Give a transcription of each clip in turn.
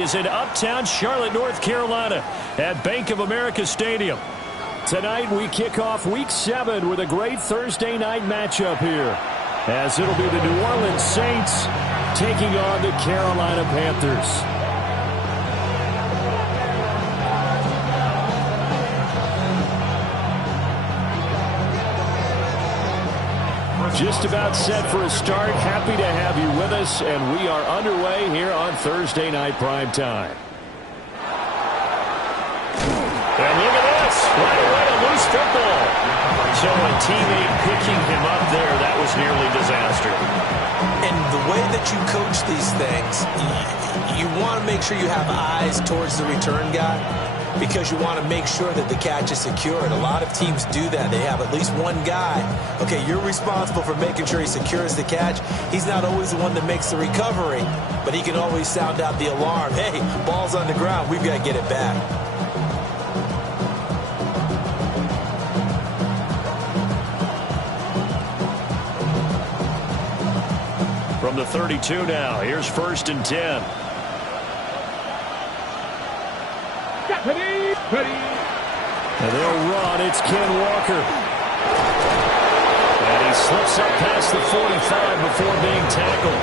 Is in uptown Charlotte, North Carolina at Bank of America Stadium. Tonight we kick off Week 7 with a great Thursday night matchup here, as it'll be the New Orleans Saints taking on the Carolina Panthers. Just about set for a start. Happy to have you with us, and we are underway here on Thursday Night Prime Time. And look at this. Right away, a loose football. So a teammate picking him up there, that was nearly disaster. And the way that you coach these things, you want to make sure you have eyes towards the return guy, because you want to make sure that the catch is secured. A lot of teams do that. They have at least one guy. Okay, you're responsible for making sure he secures the catch. He's not always the one that makes the recovery, but he can always sound out the alarm. Hey, ball's on the ground. We've got to get it back. From the 32 now, here's 1st and 10. And they'll run. It's Ken Walker. And he slips up past the 45 before being tackled.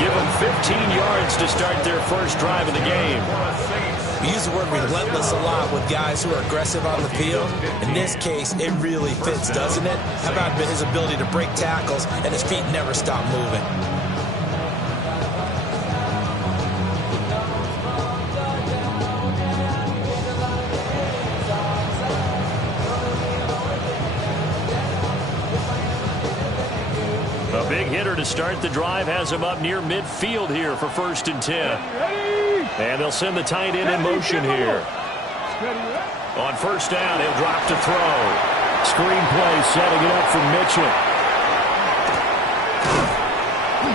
Give them 15 yards to start their first drive of the game. We use the word relentless a lot with guys who are aggressive on the field. In this case, it really fits, doesn't it? How about his ability to break tackles and his feet never stop moving? A big hitter to start the drive has him up near midfield here for 1st and 10. And they'll send the tight end in motion here. On 1st down, he'll drop to throw. Screen play setting it up for Mitchell.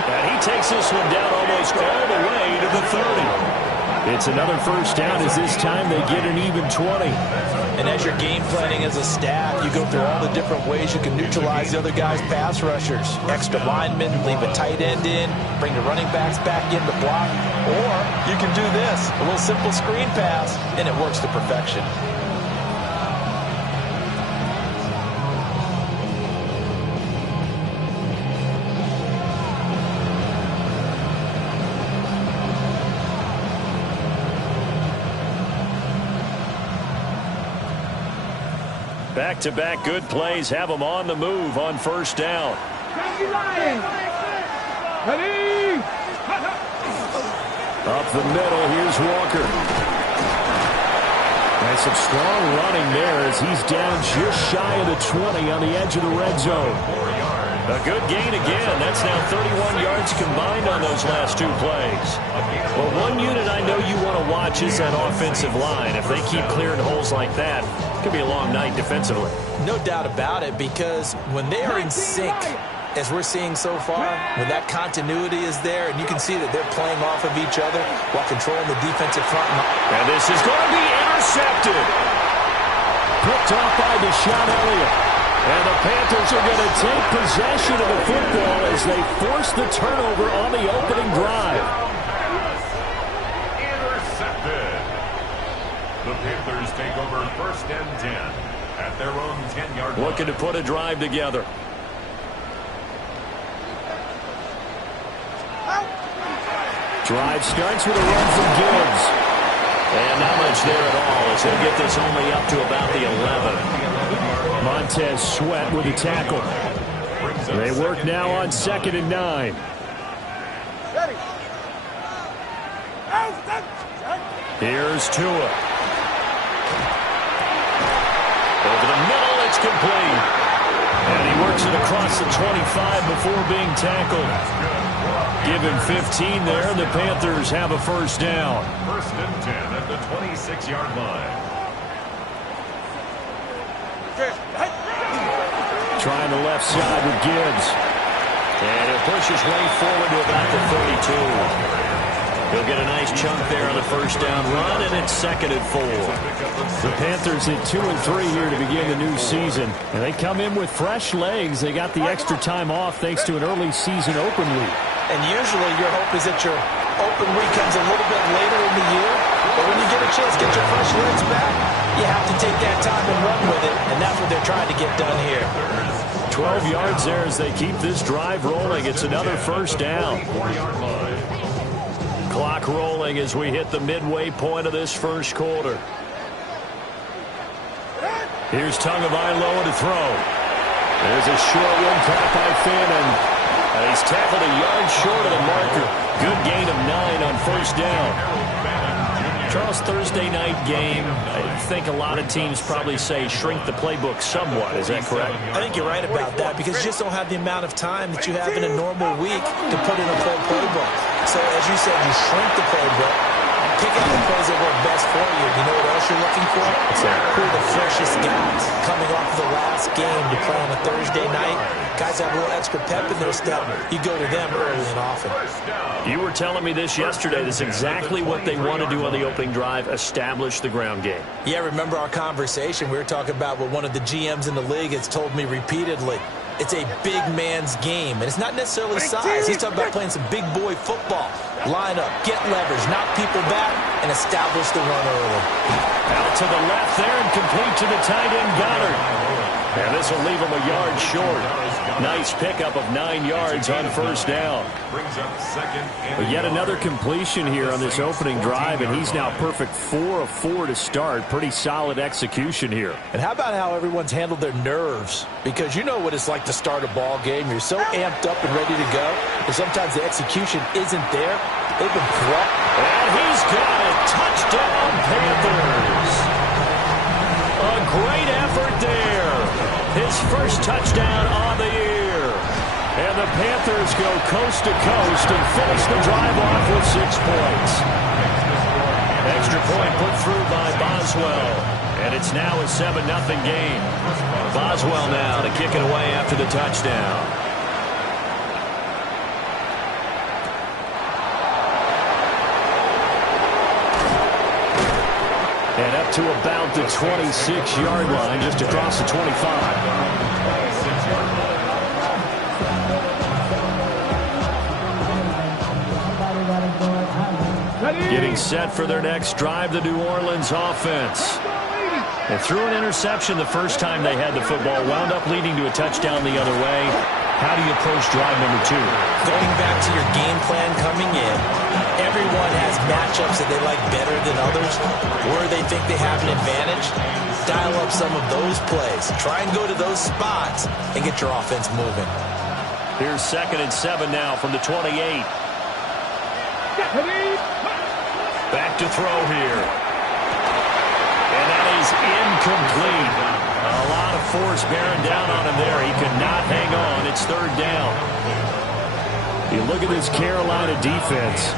And he takes this one down almost all the way to the 30. It's another 1st down, as this time they get an even 20. And as you're game planning as a staff, you go through all the different ways you can neutralize the other guy's pass rushers. Extra linemen, leave a tight end in, bring the running backs back in to block. Or you can do this, a little simple screen pass, and it works to perfection. Back-to-back good plays have them on the move on 1st down. Up the middle, here's Walker. And some strong running there as he's down just shy of the 20 on the edge of the red zone. A good gain again. That's now 31 yards combined on those last 2 plays. Well, one unit I know you want to watch is that offensive line. If they keep clearing holes like that, it could be a long night defensively. No doubt about it, because when they are in sync, as we're seeing so far, when that continuity is there, and you can see that they're playing off of each other while controlling the defensive front. And this is going to be intercepted. Picked off by Deshaun Elliott. And the Panthers are going to take possession of the football as they force the turnover on the opening drive. Intercepted. The Panthers take over 1st and 10 at their own 10-yard line. Looking to put a drive together. Drive starts with a run from Gibbs. And not much there at all as he'll get this only up to about the 11. Montez Sweat with a tackle. They work now on 2nd and 9. Here's Tua. Over the middle, it's complete. And he works it across the 25 before being tackled. Give him 15 there, and the Panthers have a 1st down. 1st and 10 at the 26-yard line. Trying the left side with Gibbs. And he'll push his way forward to about the 32. He'll get a nice chunk there on the 1st down run, and it's 2nd and 4. The Panthers at 2 and 3 here to begin the new season. And they come in with fresh legs. They got the extra time off thanks to an early season open week. And usually your hope is that you're open week comes a little bit later in the year, but when you get a chance to get your fresh legs back, you have to take that time and run with it, and that's what they're trying to get done here. 12 yards there as they keep this drive rolling. It's another first down. Clock rolling as we hit the midway point of this first quarter. Here's Tagovailoa to throw. There's a short one caught by Finn, and he's tackled a yard short of the marker. Good gain of 9 on first down. Charles, Thursday night game, I think a lot of teams probably say shrink the playbook somewhat. Is that correct? I think you're right about that because you just don't have the amount of time that you have in a normal week to put in a full playbook. So, as you said, you shrink the playbook, pick out the plays that work best for you. You know what else you're looking for? Who are the freshest guys coming off the last game to play on a Thursday night? Guys have a little extra pep in their step. You go to them early and often. You were telling me this yesterday. That's exactly what they want to do on the opening drive, establish the ground game. Yeah, remember our conversation? We were talking about what one of the GMs in the league has told me repeatedly. It's a big man's game, and it's not necessarily size. He's talking about playing some big boy football. Line up, get leverage, knock people back, and establish the run early. Out to the left there and complete to the tight end, Goddard. And this will leave him a yard short. Nice pickup of 9 yards on first down. But yet another completion here on this opening drive, and he's now perfect 4 of 4 to start. Pretty solid execution here. And how about how everyone's handled their nerves? Because you know what it's like to start a ball game. You're so amped up and ready to go, but sometimes the execution isn't there. They've been threatened. And he's got it. Touchdown, Panthers. A great effort there. His first touchdown on the year. And the Panthers go coast to coast and finish the drive off with 6 points. Extra point put through by Boswell. And it's now a 7-0 game. Boswell now to kick it away after the touchdown. And up to about the 26-yard line, just across the 25. Getting set for their next drive, the New Orleans offense. They threw an interception the first time they had the football, wound up leading to a touchdown the other way. How do you approach drive number 2? Going back to your game plan coming in, everyone has matchups that they like better than others, where they think they have an advantage. Dial up some of those plays. Try and go to those spots and get your offense moving. Here's 2nd and 7 now from the 28. Back to throw here. And that is incomplete. A lot of force bearing down on him there. He could not hang on. It's 3rd down. You look at this Carolina defense.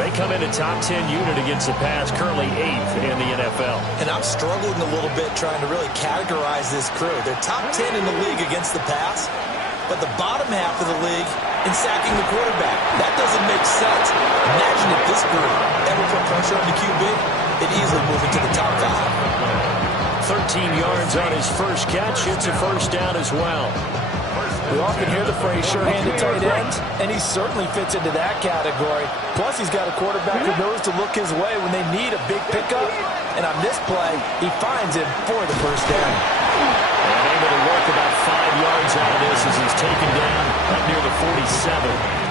They come in a top 10 unit against the pass, currently 8th in the NFL. And I'm struggling a little bit trying to really categorize this crew. They're top 10 in the league against the pass, but the bottom half of the league in sacking the quarterback. That doesn't make sense. Imagine if this group ever put pressure on the QB, it'd easily move into the top 5. 13 yards on his first catch. It's a first down as well. We often hear the phrase sure-handed tight end, and he certainly fits into that category. Plus, he's got a quarterback who knows to look his way when they need a big pickup. And on this play, he finds him for the first down. And able to work about 5 yards out of this as he's taken down up near the 47.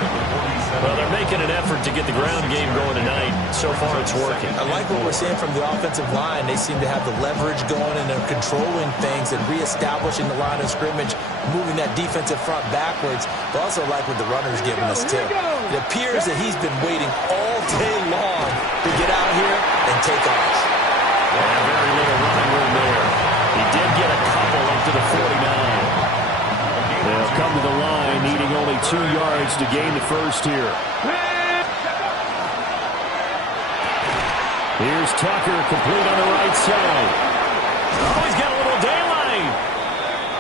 Well, they're making an effort to get the ground game going tonight. So far, it's working. I like what we're seeing from the offensive line. They seem to have the leverage going, and they're controlling things and reestablishing the line of scrimmage, moving that defensive front backwards. But also like what the runner's giving us, too. It appears that he's been waiting all day long to get out here and take off. And very little running room there. He did get a couple up to the 49. They'll come to the line, needing only 2 yards to gain the first here. Here's Tucker, complete on the right side. Oh, he's got a little daylight.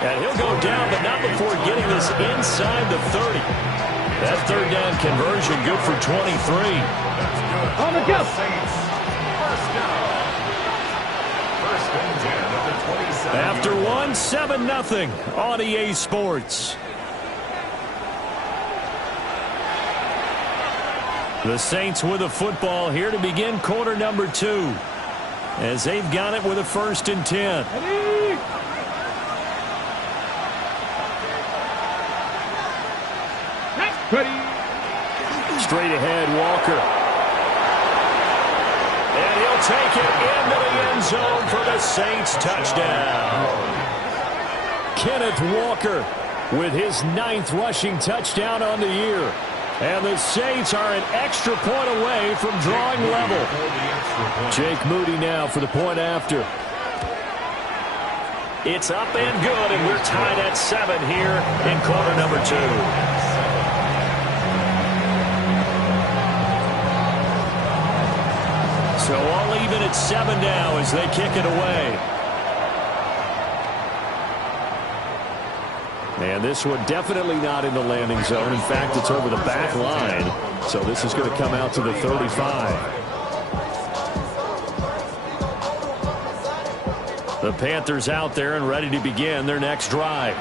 And he'll go down, but not before getting this inside the 30. That 3rd down conversion, good for 23. On the go. After one, 7-0 on EA Sports. The Saints with the football here to begin quarter number 2. As they've got it with a 1st and 10. Straight ahead, Walker. And he'll take it into the end zone for the Saints touchdown. Kenneth Walker with his 9th rushing touchdown on the year. And the Saints are an extra point away from drawing level. Jake Moody now for the point after. It's up and good, and we're tied at 7 here in quarter number 2. So all even at 7 now as they kick it away. And this one definitely not in the landing zone. In fact, it's over the back line. So this is going to come out to the 35. The Panthers out there and ready to begin their next drive.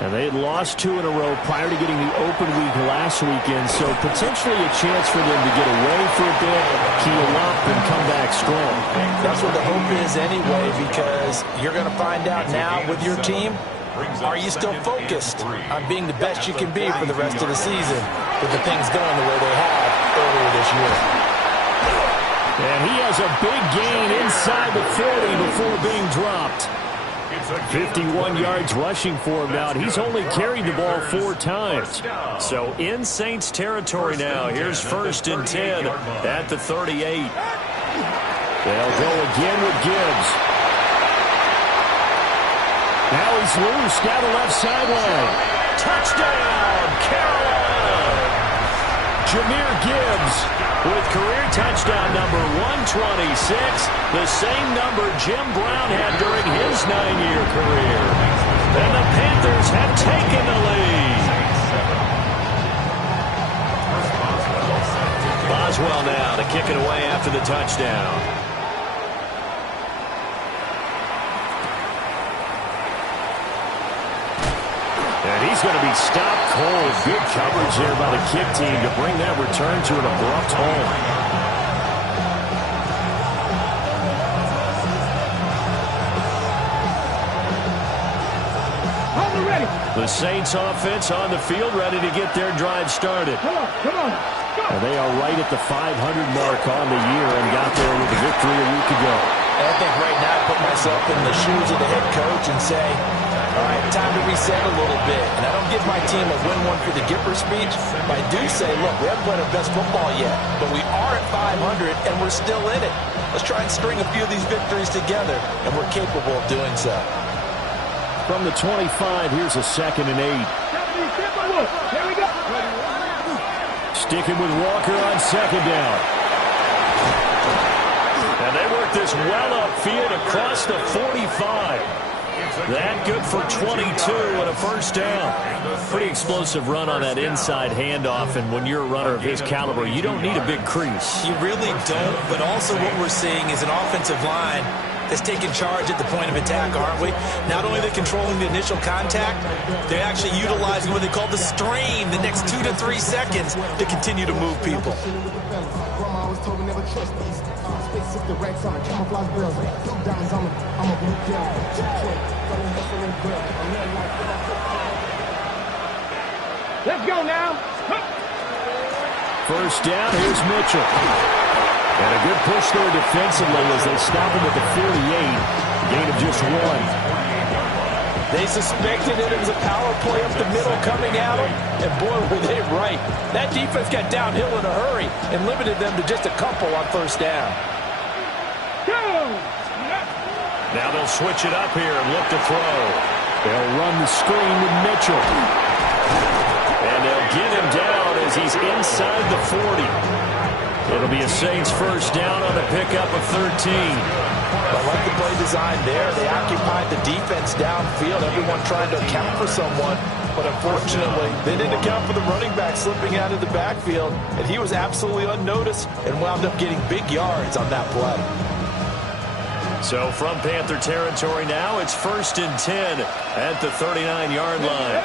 And they had lost 2 in a row prior to getting the open week last weekend, so potentially a chance for them to get away for a bit, heal up, and come back strong. That's what the hope is anyway, because you're going to find out now with your team, are you still focused on being the best you can be for the rest of the season with the things going the way they have earlier this year? And he has a big gain inside the 40 before being dropped. 51 yards rushing for him now, and he's only carried the ball 4 times. So in Saints territory now. Here's 1st and 10 at the 38. They'll go again with Gibbs. Now he's loose down the left sideline. Touchdown, Carolina! Jahmyr Gibbs with career touchdown number 126, the same number Jim Brown had during his 9-year career. And the Panthers have taken the lead. Boswell now to kick it away after the touchdown. And he's going to be stopped cold. Good coverage there by the kick team to bring that return to an abrupt halt. The Saints offense on the field ready to get their drive started. Come on. Go. And they are right at the 500 mark on the year and got there with a victory a week ago. And I think right now I put myself in the shoes of the head coach and say, all right, time to reset a little bit. And I don't give my team a win one for the Gipper speech, but I do say, look, we haven't played our best football yet, but we are at 500 and we're still in it. Let's try and string a few of these victories together, and we're capable of doing so. From the 25, here's a 2nd and 8. Here we go. Sticking with Walker on 2nd down. And they work this well upfield across the 45. That good for 22 and a 1st down. Pretty explosive run on that inside handoff, and when you're a runner of his caliber, you don't need a big crease. You really don't, but also what we're seeing is an offensive line that's taking charge at the point of attack, aren't we? Not only are they controlling the initial contact, they're actually utilizing what they call the strain, the next 2 to 3 seconds, to continue to move people. Let's go now. 1st down, here's Mitchell. And a good push there defensively as they stop him at the 48. Gain of just 1. They suspected it was a power play up the middle coming at them, and boy, were they right. That defense got downhill in a hurry and limited them to just a couple on 1st down. Now they'll switch it up here and look to throw. They'll run the screen with Mitchell. And they'll get him down as he's inside the 40. It'll be a Saints 1st down on the pickup of 13. I like the play design there. They occupied the defense downfield, everyone trying to account for someone. But unfortunately, they didn't account for the running back slipping out of the backfield, and he was absolutely unnoticed and wound up getting big yards on that play. So from Panther territory now, it's 1st and 10 at the 39-yard line.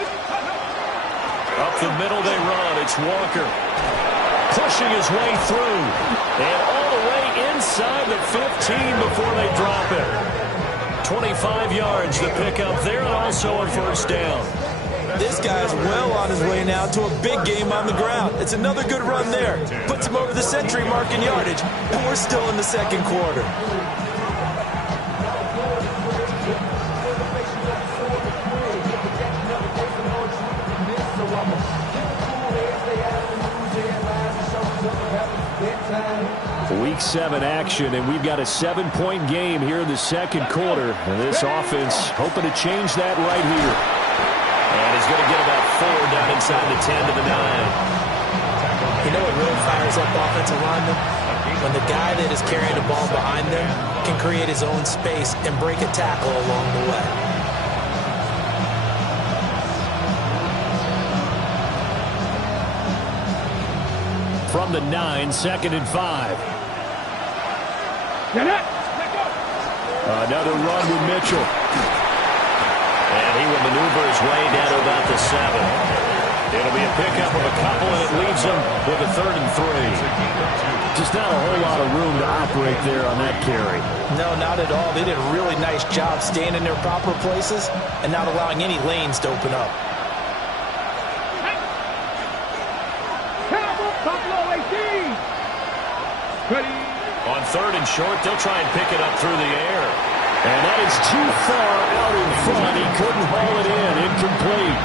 Up the middle they run. It's Walker. pushing his way through. And all the way inside the 15 before they drop it. 25 yards to pick up there, and also a first down. This guy's well on his way now to a big game on the ground. It's another good run there. Puts him over the century mark in yardage, and we're still in the second quarter. Week 7 action, and we've got a 7-point game here in the second quarter. And this offense hoping to change that right here. And he's going to get about 4 down inside the 10 to the 9. You know what really fires up offensive linemen? When the guy that is carrying the ball behind them can create his own space and break a tackle along the way. From the 9, 2nd and 5. Another run with Mitchell. And he will maneuver his way down to about the 7. It'll be a pickup of a couple, and it leaves them with a 3rd and 3. Just not a whole lot of room to operate there on that carry. No, not at all. They did a really nice job staying in their proper places and not allowing any lanes to open up. On 3rd and short, they'll try and pick it up through the air. And that is too far out in front. He couldn't haul it in. Incomplete.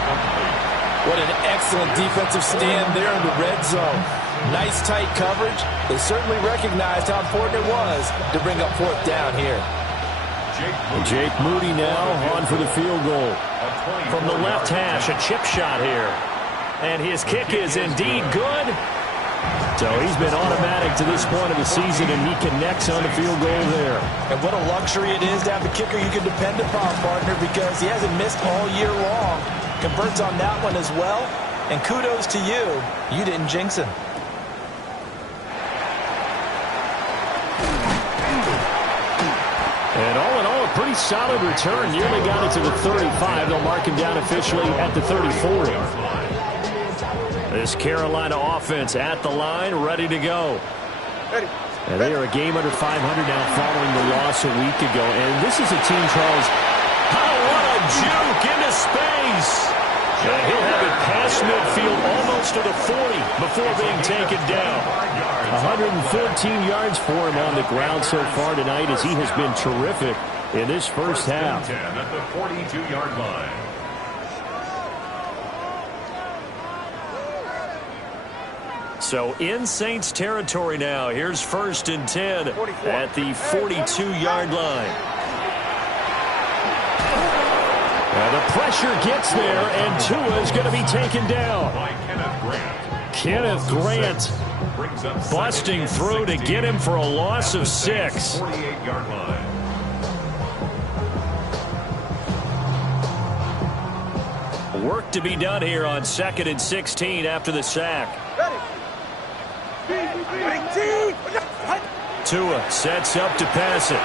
What an excellent defensive stand there in the red zone. Nice tight coverage. They certainly recognized how important it was to bring up 4th down here. Jake Moody now on for the field goal. From the left hash, a chip shot here. And his kick is indeed good. So he's been automatic to this point of the season, and he connects on the field goal there. And what a luxury it is to have a kicker you can depend upon, partner, because he hasn't missed all year long. Converts on that one as well. And kudos to you. You didn't jinx him. And all in all, a pretty solid return. Nearly got it to the 35. They'll mark him down officially at the 34. This Carolina offense at the line, ready to go. And they are a game under 500 now following the loss a week ago. And this is a team, Charles, what a juke into space. And he'll have it past midfield almost to the 40 before being taken down. 114 yards for him on the ground so far tonight, as he has been terrific in this first half. 10 at the 42-yard line. So in Saints territory now. Here's 1st and 10 at the 42-yard line. And the pressure gets there, and Tua is going to be taken down. By Kenneth Grant busting through to get him for a loss of 6. 48-yard line. Work to be done here on 2nd and 16 after the sack. Tua sets up to pass it.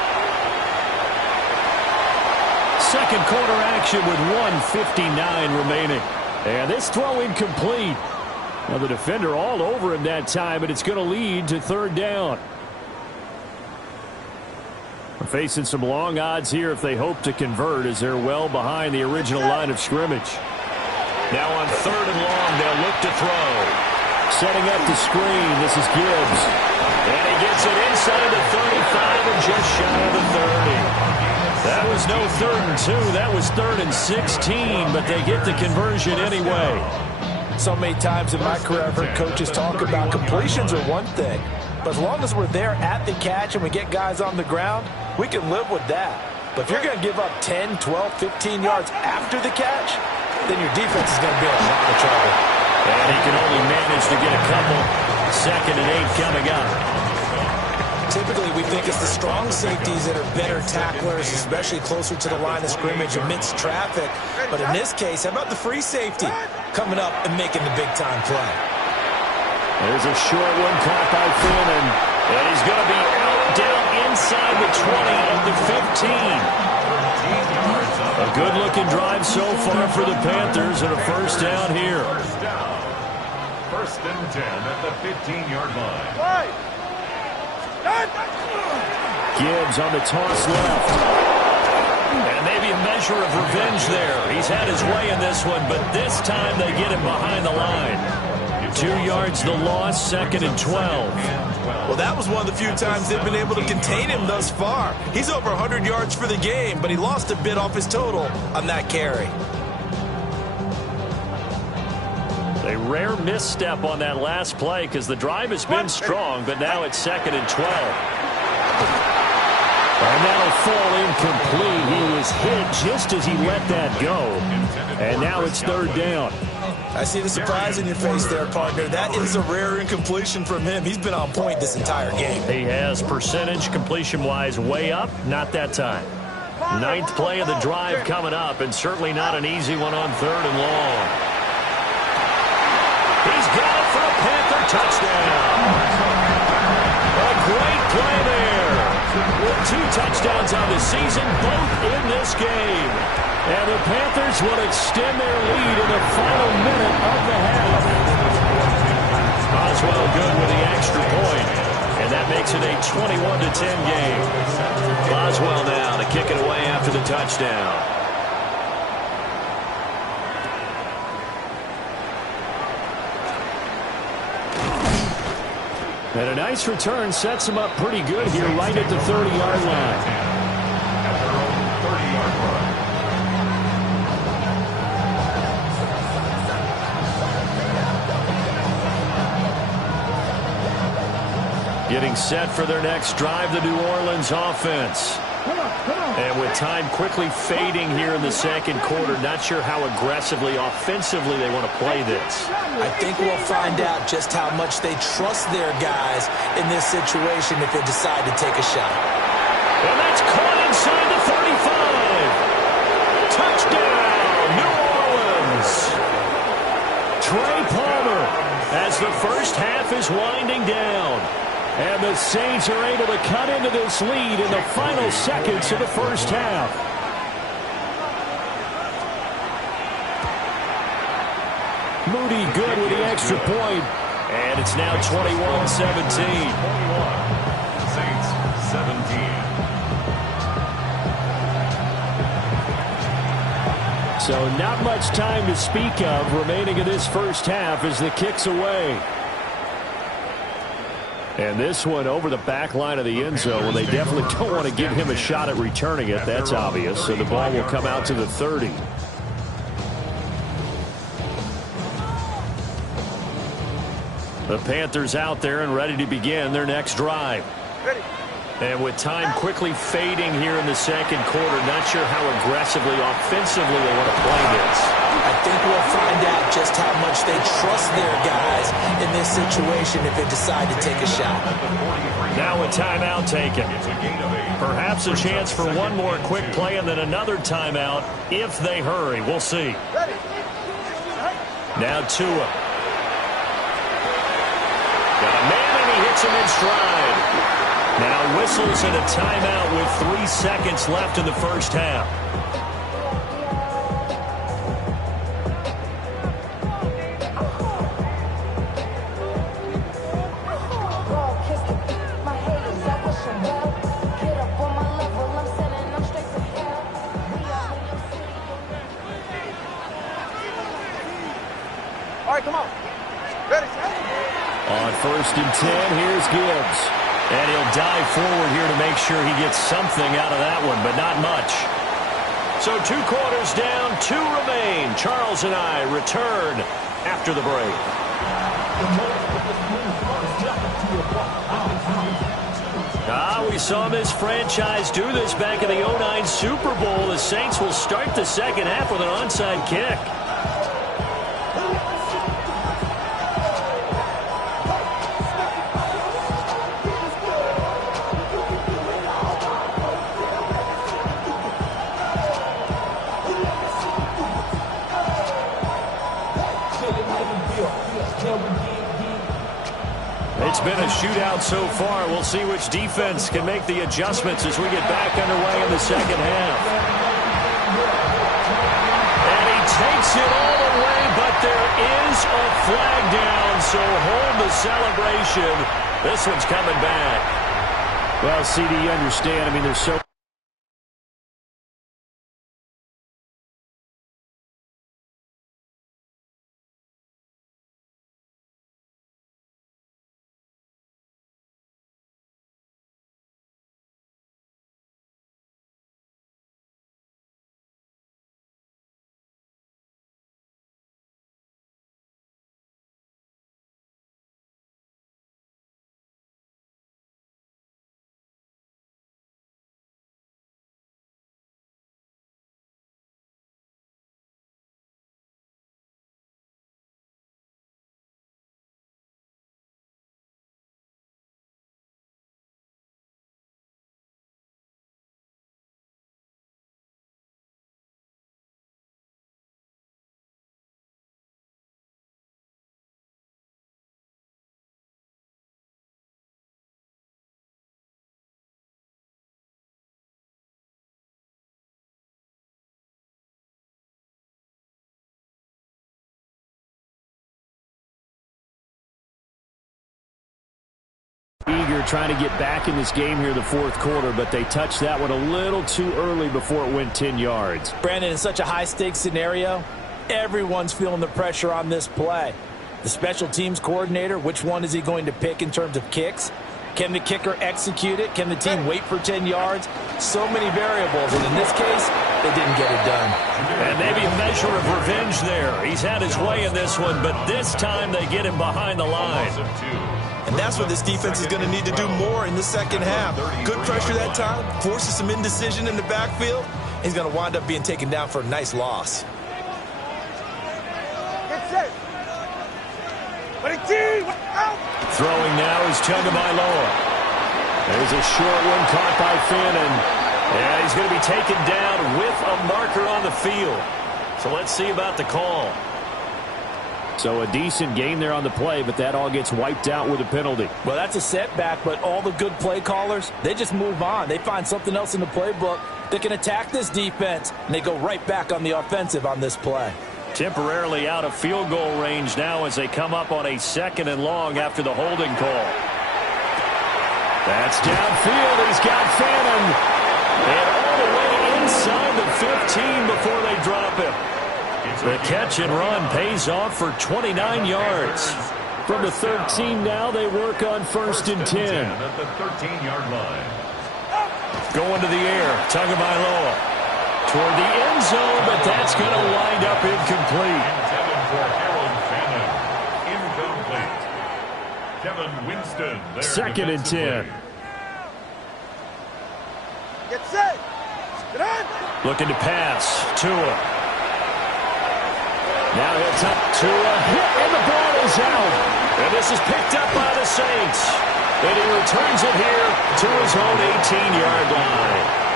Second quarter action with 1:59 remaining. And this throw incomplete. Now the defender all over him that time, but it's going to lead to 3rd down. We're facing some long odds here if they hope to convert, as they're well behind the original line of scrimmage. Now on 3rd and long, they'll look to throw. Setting up the screen, this is Gibbs. And he gets it inside the 35 and just shy of the 30. That was no 3rd and 2. That was 3rd and 16, but they get the conversion anyway. So many times in my career, I've heard coaches talk about completions are one thing. But as long as we're there at the catch and we get guys on the ground, we can live with that. But if you're going to give up 10, 12, 15 yards after the catch, then your defense is going to be in a lot of trouble. And he can only manage to get a couple. 2nd and 8 coming up. Typically, we think it's the strong safeties that are better tacklers, especially closer to the line of scrimmage amidst traffic. But in this case, how about the free safety coming up and making the big-time play? There's a short one caught by Freeman. And he's going to be out down inside the 20 of the 15. A good-looking drive so far for the Panthers, and a first down here. first and 10 at the 15-yard line. Gibbs on the toss left. And maybe a measure of revenge there. He's had his way in this one, but this time they get him behind the line. 2 yards the loss, 2nd and 12. Well, that was one of the few times they've been able to contain him thus far. He's over 100 yards for the game, but he lost a bit off his total on that carry. A rare misstep on that last play because the drive has been strong, but now it's 2nd and 12. And that'll fall incomplete. He was hit just as he let that go. And now it's 3rd down. I see the surprise in your face there, partner. That is a rare incompletion from him. He's been on point this entire game. He has percentage completion-wise way up. Not that time. 9th play of the drive coming up, and certainly not an easy one on 3rd and long. He's got it for a Panther touchdown. A great play there. With 2 touchdowns on the season, both in this game. And the Panthers will extend their lead in the final minute of the half. Oswell good with the extra point. And that makes it a 21-10 game. Oswell now to kick it away after the touchdown. And a nice return sets him up pretty good here right at the 30-yard line. At their own 30-yard line. Getting set for their next drive, the New Orleans offense. And with time quickly fading here in the 2nd quarter, not sure how aggressively, offensively they want to play this. I think we'll find out just how much they trust their guys in this situation if they decide to take a shot. And that's caught inside the 35. Touchdown, New Orleans. Trey Palmer as the first half is winding down. And the Saints are able to cut into this lead in the final seconds of the first half. Moody good with the extra point. And it's now 21-17. 21. Saints 17. So not much time to speak of remaining in this first half as the kick's away. And this one over the back line of the end zone. Well, they definitely don't want to give him a shot at returning it. That's obvious. So the ball will come out to the 30. The Panthers out there and ready to begin their next drive. And with time quickly fading here in the 2nd quarter, not sure how aggressively, offensively they want to play this. I think we'll find out just how much they trust their guys in this situation if they decide to take a shot. Now a timeout taken. Perhaps a chance for one more quick play and then another timeout if they hurry. We'll see. Now Tua. Got a man and he hits him in stride. Now whistles and a timeout with 3 seconds left in the first half. All right, come on. Ready, On 1st and 10, here's Gibbs. And he'll dive forward here to make sure he gets something out of that one, but not much. So 2 quarters down, 2 remain. Charles and I return after the break. We saw this franchise do this back in the 09 Super Bowl. The Saints will start the second half with an onside kick. It's been a shootout so far. We'll see which defense can make the adjustments as we get back underway in the second half. And he takes it all the way, but But there is a flag down, so hold the celebration. This one's coming back. Well, CD, you understand. I mean, there's so... Eager trying to get back in this game here in the fourth quarter, but they touched that one a little too early before it went 10 yards. Brandon, in such a high-stakes scenario, everyone's feeling the pressure on this play. The special teams coordinator, which one is he going to pick in terms of kicks? Can the kicker execute it? Can the team wait for 10 yards? So many variables, and in this case, they didn't get it done. And maybe a measure of revenge there. He's had his way in this one, but this time they get him behind the line. And that's what this defense is going to need to do more in the second half. Good pressure that time, forces some indecision in the backfield. He's going to wind up being taken down for a nice loss. Get set. Throwing now is Gmanfarealvl. There's a short one caught by Finn, and yeah, he's going to be taken down with a marker on the field. So let's see about the call. So a decent gain there on the play, but that all gets wiped out with a penalty. Well, that's a setback, but all the good play callers, they just move on. They find something else in the playbook that can attack this defense, and they go right back on the offensive on this play. Temporarily out of field goal range now as they come up on a 2nd and long after the holding call. That's downfield. He's got Fannin. And all the way inside the 15 before they drop him. The catch and run pays off for 29 yards. From the 13 now, they work on 1st and 10. At the 13-yard line. Going to the air. Gmanfarealvl. Toward the end zone, but that's going to wind up incomplete. Intended for Harold Fannin. Incomplete. Kevin Winston. 2nd and 10. Get set. Get on. Looking to pass. Tua. Now he'll top Tua. Hit, and the ball is out. And this is picked up by the Saints. And he returns it here to his own 18-yard line.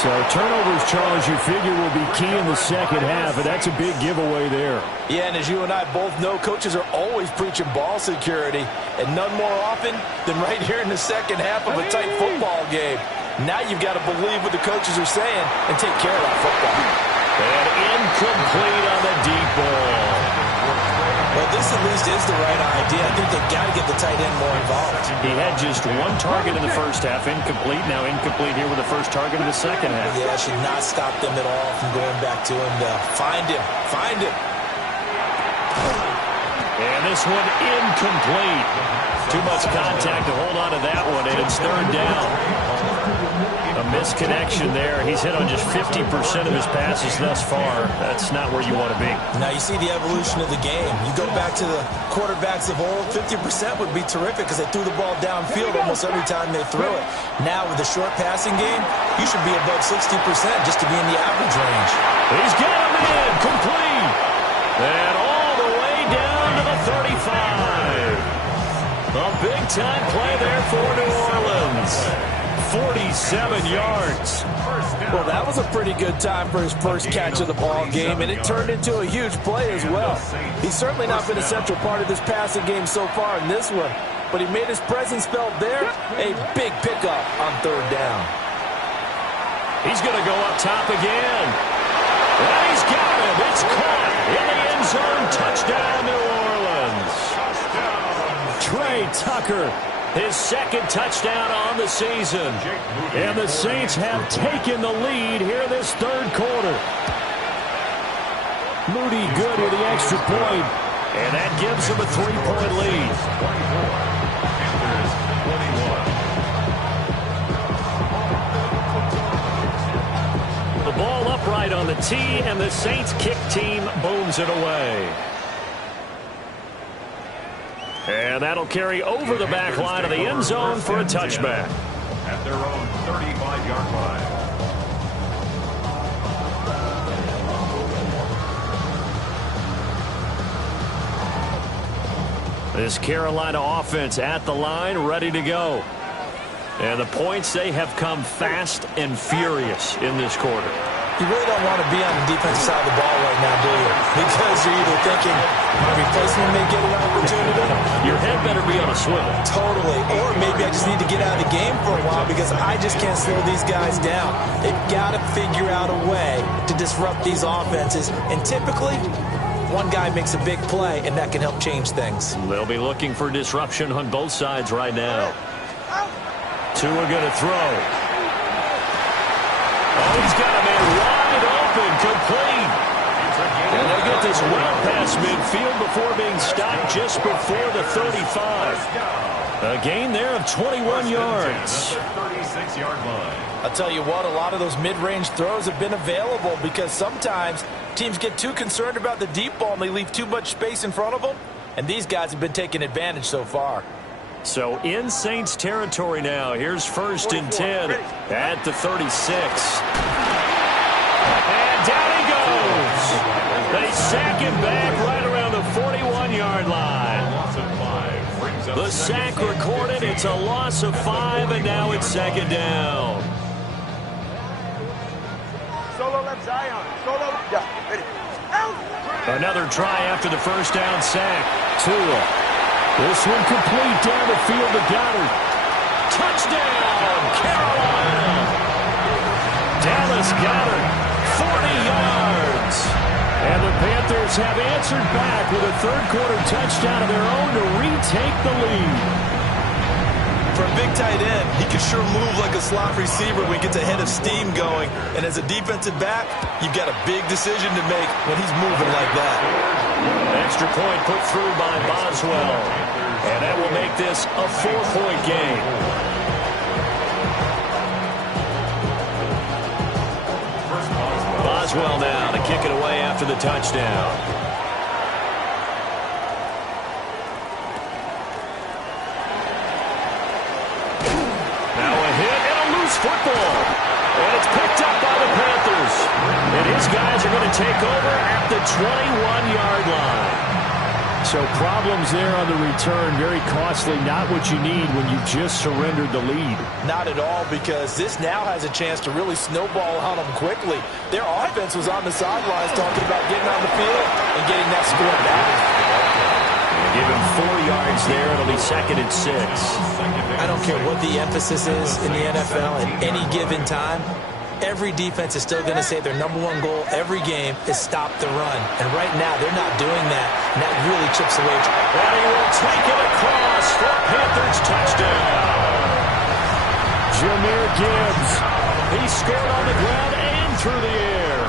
So turnovers, Charles, you figure will be key in the second half, and that's a big giveaway there. Yeah, and as you and I both know, coaches are always preaching ball security, and none more often than right here in the second half of a tight football game. Now you've got to believe what the coaches are saying and take care of that football. And incomplete on the deep ball. Well, this at least is the right idea. I think they've got to get the tight end more involved. He had just one target in the first half, incomplete. Now incomplete here with the first target in the second half. Yeah, should not stop them at all from going back to him. Find him. Find him. And this one incomplete. Too much contact to hold on to that one, and it's 3rd down. A misconnection there. He's hit on just 50% of his passes thus far. That's not where you want to be. Now you see the evolution of the game. You go back to the quarterbacks of old, 50% would be terrific because they threw the ball downfield almost every time they threw it. Now with the short passing game, you should be above 60% just to be in the average range. He's got him in. Complete. And all the way down to the 35. A big-time play there for New Orleans. 47 yards. Well, that was a pretty good time for his first catch of the ball game, and it turned into a huge play as well. He's certainly not been a central part of this passing game so far in this one, but he made his presence felt there. A big pickup on 3rd down. He's going to go up top again. And he's got him. It's caught in the end zone. Touchdown, New Orleans. Trey Tucker, his second touchdown on the season. And the Saints have taken the lead here this third quarter. Moody good with the extra point. And that gives him a 3-point lead. 24, the ball upright on the tee, and the Saints kick team booms it away. And that'll carry over the back line of the end zone for a touchback. At their own 35-yard line. This Carolina offense at the line, ready to go. And the points, they have come fast and furious in this quarter. You really don't want to be on the defensive side of the ball right now, do you? Because you're either thinking my replacement may get an opportunity. Your head better be on a swivel. Totally. Or maybe I just need to get out of the game for a while because I just can't slow these guys down. They've got to figure out a way to disrupt these offenses. And typically, one guy makes a big play, and that can help change things. They'll be looking for disruption on both sides right now. Tua going to throw. Oh, he's got a man wide open, complete. And they get this well past midfield before being stopped just before the 35. A gain there of 21 yards. 36-yard line. I'll tell you what, a lot of those mid-range throws have been available because sometimes teams get too concerned about the deep ball and they leave too much space in front of them. And these guys have been taking advantage so far. So in Saints territory now. Here's 1st and 10 at the 36. And down he goes. They sack him back right around the 41-yard line. The sack recorded. It's a loss of 5, and now it's 2nd down. Solo left Zion. Solo. Yeah. Ready. Out. Another try after the first down sack. Tua. This one complete down the field to Goddard. Touchdown, Carolina. Dallas Goddard, 40 yards. And the Panthers have answered back with a third-quarter touchdown of their own to retake the lead. For a big tight end, he can sure move like a slot receiver when he gets a head of steam going. And as a defensive back, you've got a big decision to make when he's moving like that. Extra point put through by Boswell. And that will make this a 4-point game. Boswell now to kick it away after the touchdown. Now a hit and a loose football. And it's picked up by the Panthers. And his guys are going to take over at the 21-yard line. So problems there on the return, very costly, not what you need when you just surrendered the lead. Not at all, because this now has a chance to really snowball on them quickly. Their offense was on the sidelines talking about getting on the field and getting that score back. Give him 4 yards there. It'll be 2nd and 6. I don't care what the emphasis is in the NFL at any given time. Every defense is still going to say their #1 goal every game is stop the run. And right now, they're not doing that, and that really chips away. And he will take it across for a Panthers touchdown. Jahmyr Gibbs. He scored on the ground and through the air.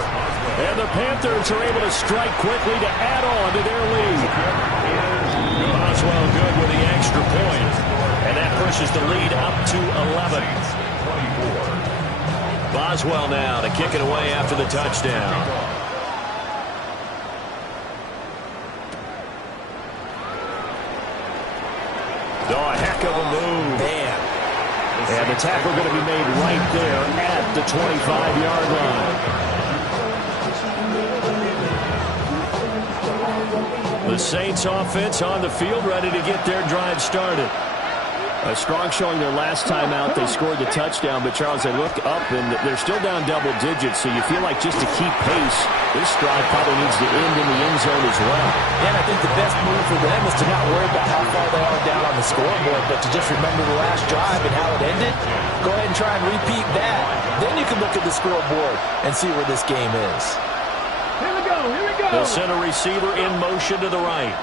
And the Panthers are able to strike quickly to add on to their lead. Boswell good with the extra point. And that pushes the lead up to 11. Boswell now to kick it away after the touchdown. Oh, a heck of a move. Man. And the tackle going to be made right there at the 25-yard line. The Saints offense on the field ready to get their drive started. A strong showing their last time out. They scored the touchdown, but, Charles, they look up, and they're still down double digits, so you feel like just to keep pace, this drive probably needs to end in the end zone as well. And I think the best move for them is to not worry about how far they are down on the scoreboard, but to just remember the last drive and how it ended. Go ahead and try and repeat that. Then you can look at the scoreboard and see where this game is. The center receiver in motion to the right.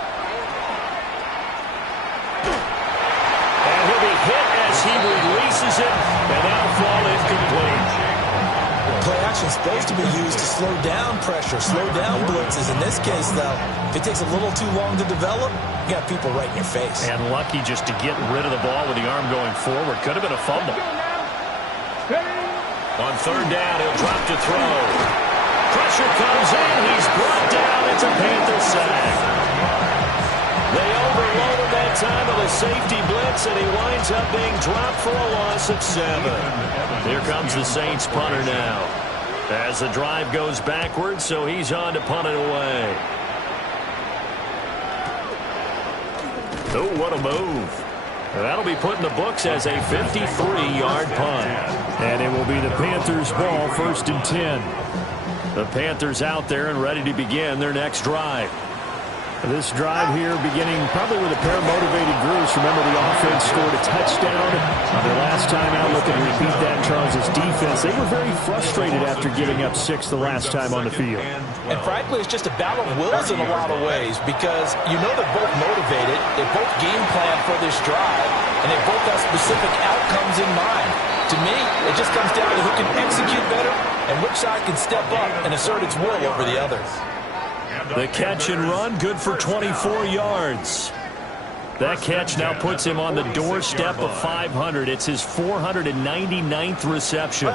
And he'll be hit as he releases it, and that'll fall incomplete. Play action is supposed to be used to slow down pressure, slow down blitzes. In this case, though, if it takes a little too long to develop, you got people right in your face. And lucky just to get rid of the ball with the arm going forward. Could have been a fumble. On third down, he'll drop to throw. Pressure comes in. He's brought down. It's a Panther sack. They overload him that time with a safety blitz, and he winds up being dropped for a loss of 7. Here comes the Saints punter now. As the drive goes backwards, so he's on to punt it away. Oh, what a move. That'll be put in the books as a 53-yard punt. And it will be the Panthers' ball, 1st and 10. The Panthers out there and ready to begin their next drive. This drive here beginning probably with a pair of motivated groups. Remember, the offense scored a touchdown their last time out. Looking to repeat that in Charles' defense. They were very frustrated after giving up 6 the last time on the field. And frankly, it's just a battle of wills in a lot of ways because you know they're both motivated. They both game plan for this drive, and they both have specific outcomes in mind. To me, it just comes down to who can execute better and which side can step up and assert its will over the other. The catch and run, good for 24 yards. That catch now puts him on the doorstep of 500. It's his 499th reception.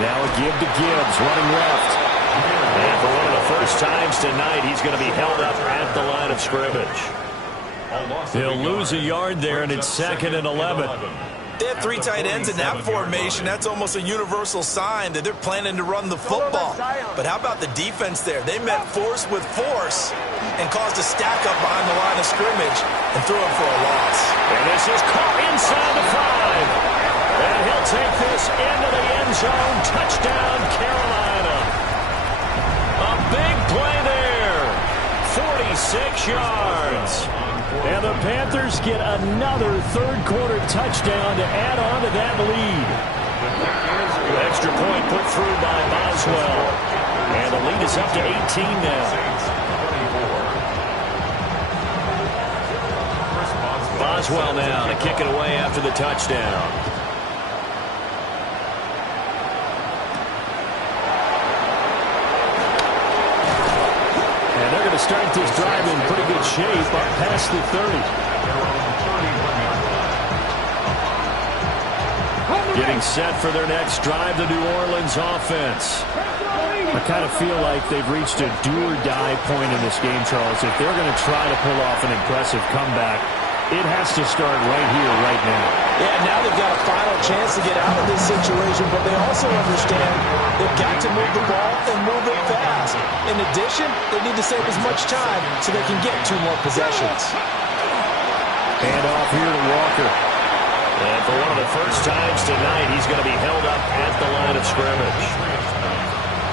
Now a give to Gibbs, running left. And for one of the first times tonight, he's going to be held up at the line of scrimmage. He'll lose a yard there, and it's 2nd and 11. They have 3 tight ends in that formation. That's almost a universal sign that they're planning to run the football. But how about the defense there? They met force with force and caused a stack up behind the line of scrimmage and threw him for a loss. And this is caught inside the 5. And he'll take this into the end zone. Touchdown, Carolina. A big play there. 46 yards. And the Panthers get another third-quarter touchdown to add on to that lead. Extra point put through by Boswell. And the lead is up to 18 now. Boswell now to kick it away after the touchdown. Start this drive in pretty good shape up past the 30. Getting set for their next drive, the New Orleans offense. I kind of feel like they've reached a do-or-die point in this game, Charles. If they're going to try to pull off an impressive comeback, it has to start right here, right now. Yeah, now they've got a final chance to get out of this situation, but they also understand they've got to move the ball and move it fast. In addition, they need to save as much time so they can get 2 more possessions. Hand off here to Walker. And for one of the first times tonight, he's going to be held up at the line of scrimmage.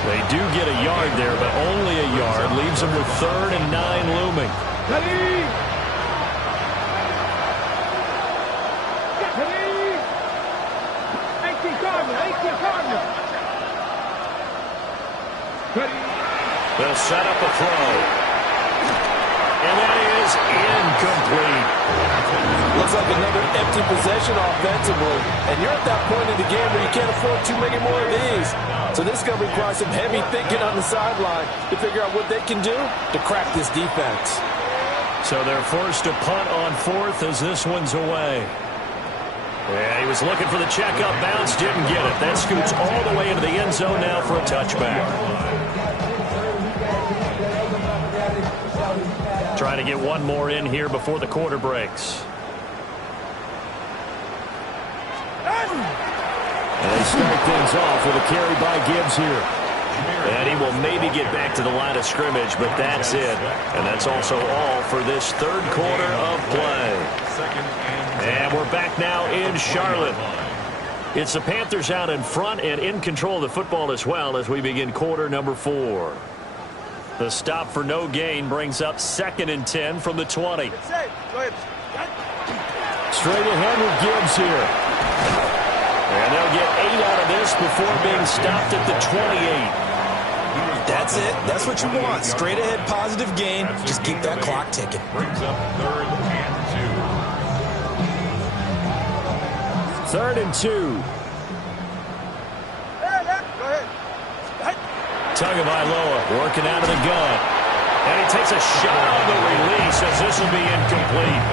They do get a yard there, but only a yard. Leaves them with 3rd and 9 looming. Ready? They'll set up a throw. And that is incomplete. Looks like another empty possession offensively. And you're at that point in the game where you can't afford too many more of these. So this is going to require some heavy thinking on the sideline to figure out what they can do to crack this defense. So they're forced to punt on 4th as this one's away. Yeah, he was looking for the checkup bounce, didn't get it. That scoots all the way into the end zone now for a touchback. Trying to get one more in here before the quarter breaks. And they start things off with a carry by Gibbs here. And he will maybe get back to the line of scrimmage, but that's it. And that's also all for this 3rd quarter of play. And we're back now in Charlotte. It's the Panthers out in front and in control of the football as well as we begin quarter number 4. The stop for no gain brings up 2nd and 10 from the 20. Straight ahead with Gibbs here. And they'll get 8 out of this before being stopped at the 28. That's it. That's what you want. Straight ahead positive gain. Just keep that clock ticking. Brings up 3rd and 2. 3rd and 2. Tagovailoa working out of the gun. And he takes a shot on the release as this will be incomplete.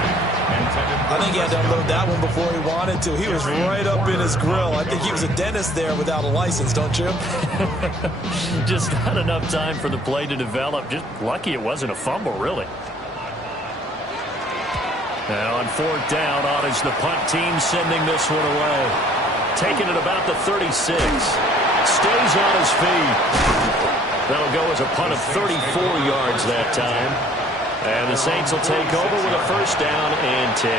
I think he had to unload that one before he wanted to. He was right up in his grill. I think he was a dentist there without a license, don't you? Just not enough time for the play to develop. Just lucky it wasn't a fumble, really. Now on 4th down, is the punt team sending this one away. Taking it about the 36. Stays on his feet. That'll go as a punt of 34 yards that time. And the Saints will take over with a 1st down and 10.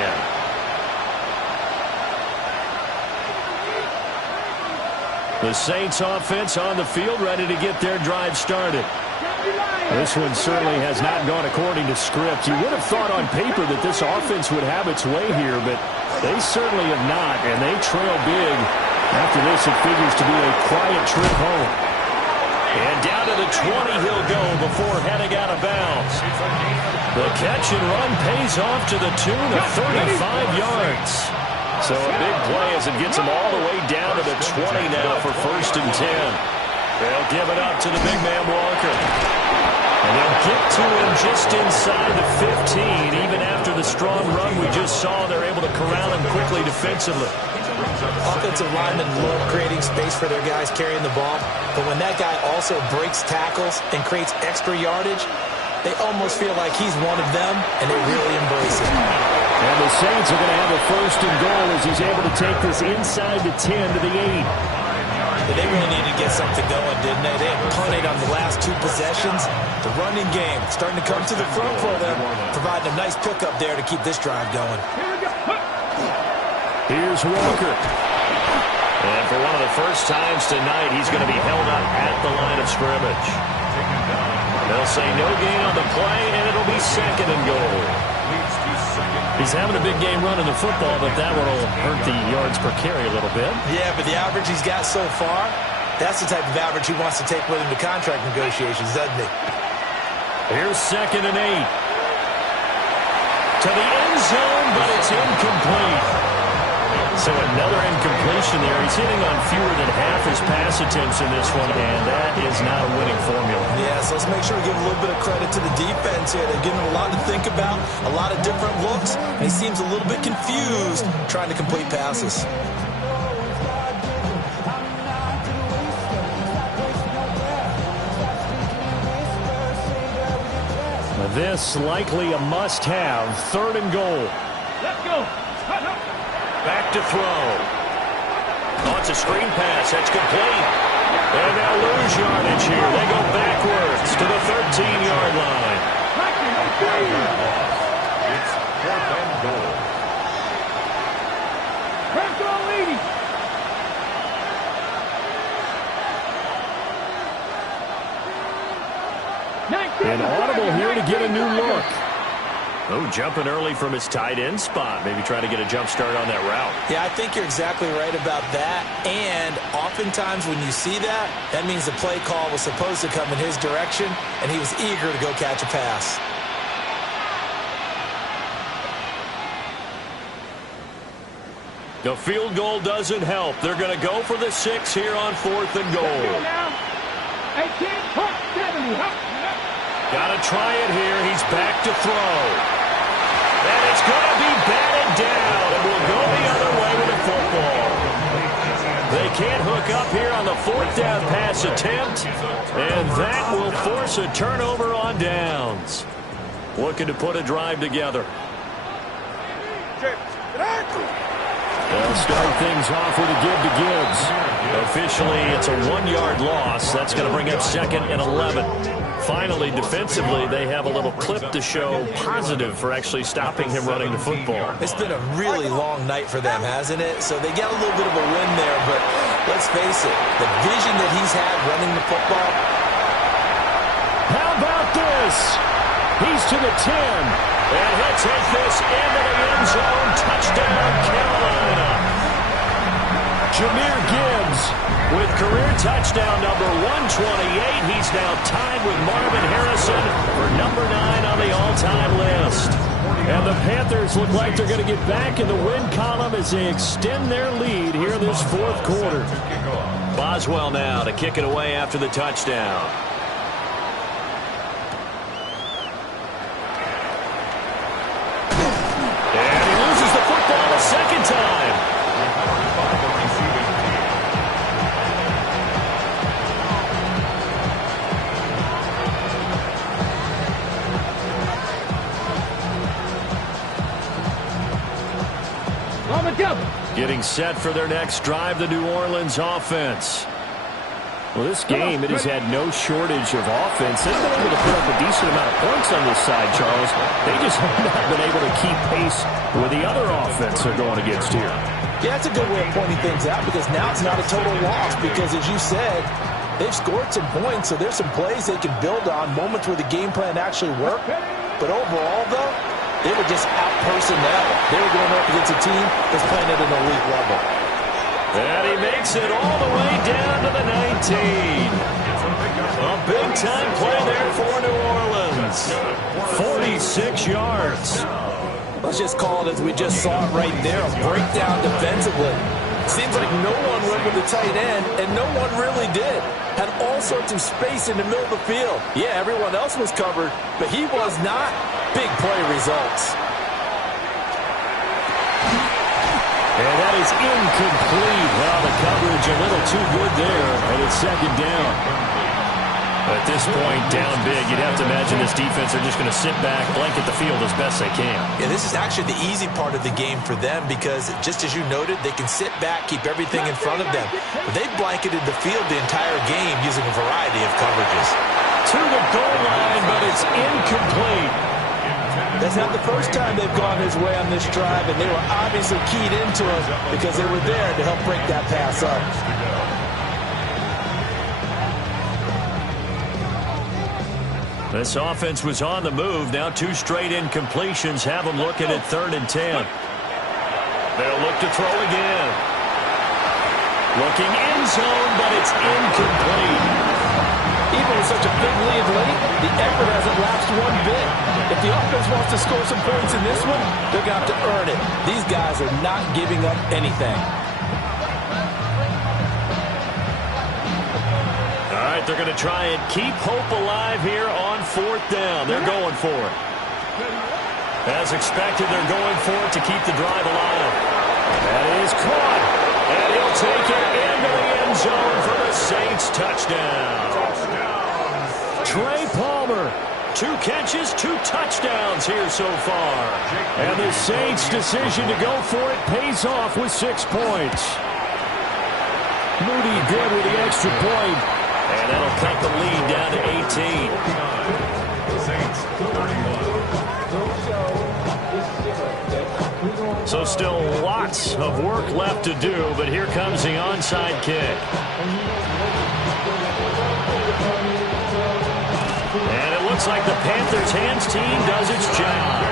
The Saints offense on the field, ready to get their drive started. This one certainly has not gone according to script. You would have thought on paper that this offense would have its way here, but they certainly have not, and they trail big. After this, it figures to be a quiet trip home. And down to the 20 he'll go before heading out of bounds. The catch and run pays off to the tune of 35 yards. So a big play as it gets him all the way down to the 20 now for 1st and 10. They'll give it up to the big man Walker. And they'll get to him just inside the 15. Even after the strong run we just saw, they're able to corral him quickly defensively. Offensive linemen love creating space for their guys carrying the ball, but when that guy also breaks tackles and creates extra yardage, they almost feel like he's one of them, and they really embrace it. And the Saints are going to have a 1st and goal as he's able to take this inside the 10 to the 8. But they really needed to get something going, didn't they? They had punted on the last 2 possessions. The running game starting to come to the front for them, providing a nice pickup there to keep this drive going. Here's Walker. And for one of the first times tonight, he's going to be held up at the line of scrimmage. They'll say no gain on the play, and it'll be 2nd and goal. He's having a big game running the football, but that one will hurt the yards per carry a little bit. Yeah, but the average he's got so far, that's the type of average he wants to take with him to contract negotiations, doesn't he? Here's 2nd and 8. To the end zone, but it's incomplete. So another incompletion there. He's hitting on fewer than half his pass attempts in this one, and that is not a winning formula. Yeah, so let's make sure we give a little bit of credit to the defense here. They've given him a lot to think about, a lot of different looks, and he seems a little bit confused trying to complete passes. This likely a must-have. 3rd and goal. Let's go. Back to throw. Oh, it's a screen pass. That's complete. And they'll lose yardage here. They go backwards to the 13-yard line. It's 4th and goal. An audible here to get a new look. Oh, jumping early from his tight end spot. Maybe trying to get a jump start on that route. Yeah, I think you're exactly right about that. And oftentimes when you see that, that means the play call was supposed to come in his direction, and he was eager to go catch a pass. The field goal doesn't help. They're going to go for the 6 here on 4th and goal. Got to try it here. He's back to throw. And it's going to be batted down. And we'll go the other way with the football. They can't hook up here on the 4th down pass attempt. And that will force a turnover on downs. Looking to put a drive together. They'll start things off with a give to Gibbs. Officially, it's a 1-yard loss. That's going to bring up 2nd and 11. Finally, defensively, they have a little clip to show positive for actually stopping him running the football. It's been a really long night for them, hasn't it? So they get a little bit of a win there, but let's face it, the vision that he's had running the football. How about this? He's to the 10. And he'll take this into the end zone. Touchdown, Carolina. touchdown number 128. He's now tied with Marvin Harrison for number 9 on the all-time list. And the Panthers look like they're going to get back in the win column as they extend their lead here in this fourth quarter. Boswell now to kick it away after the touchdown. And he loses the football a second time. Getting set for their next drive, the New Orleans offense. Well, this game, it has had no shortage of offense. They've been able to put up a decent amount of points on this side, Charles. They just have not been able to keep pace with the other offense they're going against here. Yeah, that's a good way of pointing things out because now it's not a total loss because, as you said, they've scored some points, so there's some plays they can build on, moments where the game plan actually worked. But overall, though, they were just out-personnel. They were going up against a team that's playing at an elite level. And he makes it all the way down to the 19. A big-time play there for New Orleans. 46 yards. Let's just call it as we just saw it right there, a breakdown defensively. Seems like no one went with the tight end, and no one really did. Had all sorts of space in the middle of the field. Yeah, everyone else was covered, but he was not. Big play results. And that is incomplete. Well, the coverage a little too good there, and it's second down. At this point, down big, you'd have to imagine this defense are just going to sit back, blanket the field as best they can. Yeah, this is actually the easy part of the game for them because, just as you noted, they can sit back, keep everything in front of them. But they've blanketed the field the entire game using a variety of coverages. To the goal line, but it's incomplete. That's not the first time they've gone his way on this drive, and they were obviously keyed into it because they were there to help break that pass up. This offense was on the move. Now 2 straight incompletions have them looking at 3rd and 10. They'll look to throw again. Looking end zone, but it's incomplete. Even with such a big lead late, the effort hasn't lapsed one bit. If the offense wants to score some points in this one, they're going to have to earn it. These guys are not giving up anything. All right, they're going to try and keep hope alive here on 4th down. They're going for it. As expected, they're going for it to keep the drive alive. That is caught. And he'll take it into the end zone for the Saints touchdown. Trey Palmer, 2 catches, 2 touchdowns here so far. And the Saints' decision to go for it pays off with 6 points. Moody good with the extra point. And that'll cut the lead down to 18. So still lots of work left to do, but here comes the onside kick. And it looks like the Panthers' hands team does its job.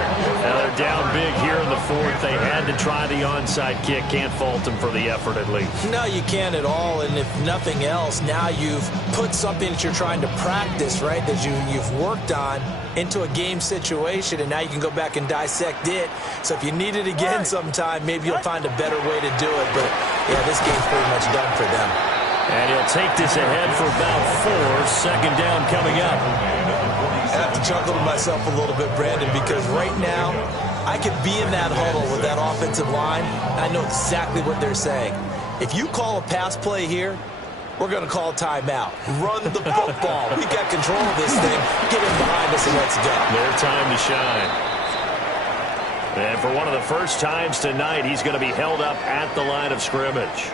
Now they're down big here in the 4th. They had to try the onside kick. Can't fault them for the effort at least. No, you can't at all. And if nothing else, now you've put something that you're trying to practice, right, that you've worked on into a game situation, and now you can go back and dissect it. So if you need it again sometime, maybe you'll find a better way to do it. But, yeah, this game's pretty much done for them. And he'll take this ahead for about 4. Second down coming up. I have to chuckle to myself a little bit, Brandon, because right now I could be in that huddle with that offensive line. I know exactly what they're saying. If you call a pass play here, we're going to call timeout. Run the football. We got control of this thing. Get in behind us and let's go. Their time to shine. And for one of the first times tonight, he's going to be held up at the line of scrimmage.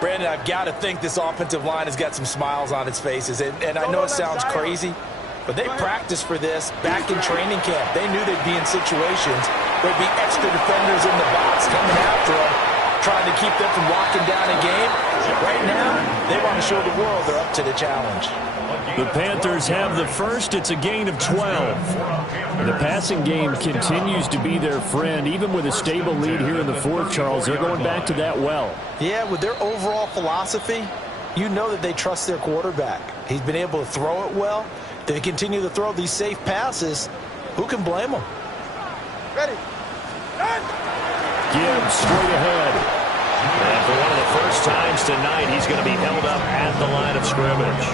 Brandon, I've got to think this offensive line has got some smiles on its faces. And I know it sounds crazy, but they practiced for this back in training camp. They knew they'd be in situations where there'd be extra defenders in the box coming after them, trying to keep them from locking down a game. Right now, they want to show the world they're up to the challenge. The Panthers have the first. It's a gain of 12. The passing game continues to be their friend. Even with a stable lead here in the 4th, Charles, they're going back to that well. Yeah, with their overall philosophy, you know that they trust their quarterback. He's been able to throw it well. They continue to throw these safe passes. Who can blame them? Ready. Gibbs straight ahead. And for one of the first times tonight, he's going to be held up at the line of scrimmage.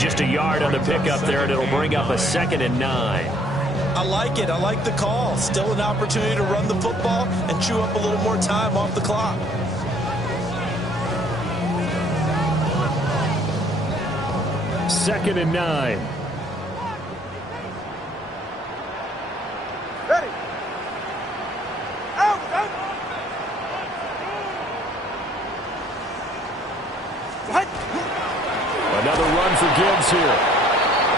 Just a yard on the pickup there, and it'll bring up a 2nd and 9. I like it. I like the call. Still an opportunity to run the football and chew up a little more time off the clock. Second and 9. Ready. Out. Another run for Gibbs here.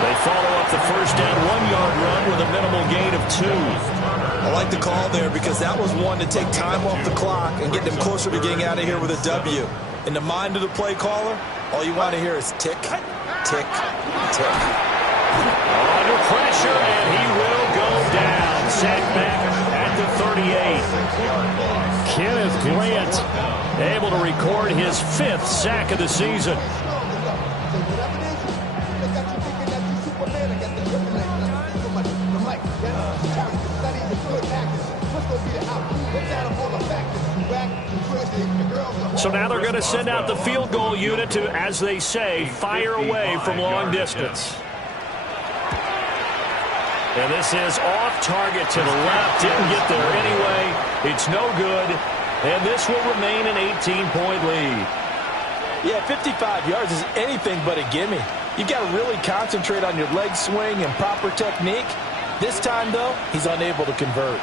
They follow up the first down 1-yard run with a minimal gain of 2. I like the call there because that was one to take time off the clock and get them closer to getting out of here with a W. In the mind of the play caller, all you want to hear is tick, tick, tick. Under pressure, and he will go down. Sacked back at the 38. Kenneth Grant able to record his 5th sack of the season. So now they're going to send out the field goal unit to, as they say, fire away from long distance. And this is off target to the left. Didn't get there anyway. It's no good. And this will remain an 18-point lead. Yeah, 55 yards is anything but a gimme. You've got to really concentrate on your leg swing and proper technique. This time, though, he's unable to convert.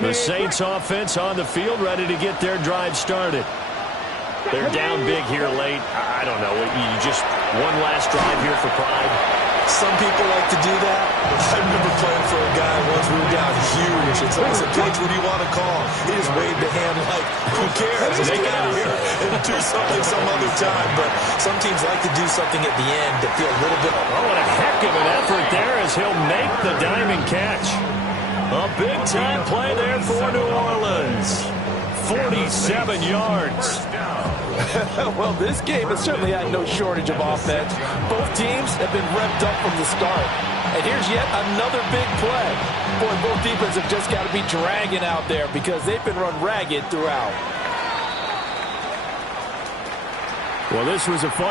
The Saints offense on the field, ready to get their drive started. They're down big here late. I don't know. You just one last drive here for pride. Some people like to do that. I remember playing for a guy once. We were down huge. And someone said, Coach, what do you want to call? He just waved the hand like, who cares? Let's get out of here and do something some other time. But some teams like to do something at the end to feel a little bit. Oh, what a heck of an effort there as he'll make the diamond catch. A big-time play there for New Orleans. 47 yards. Well, this game has certainly had no shortage of offense. Both teams have been revved up from the start. And here's yet another big play. Boy, both defenses have just got to be dragging out there because they've been run ragged throughout. Well, this was a fun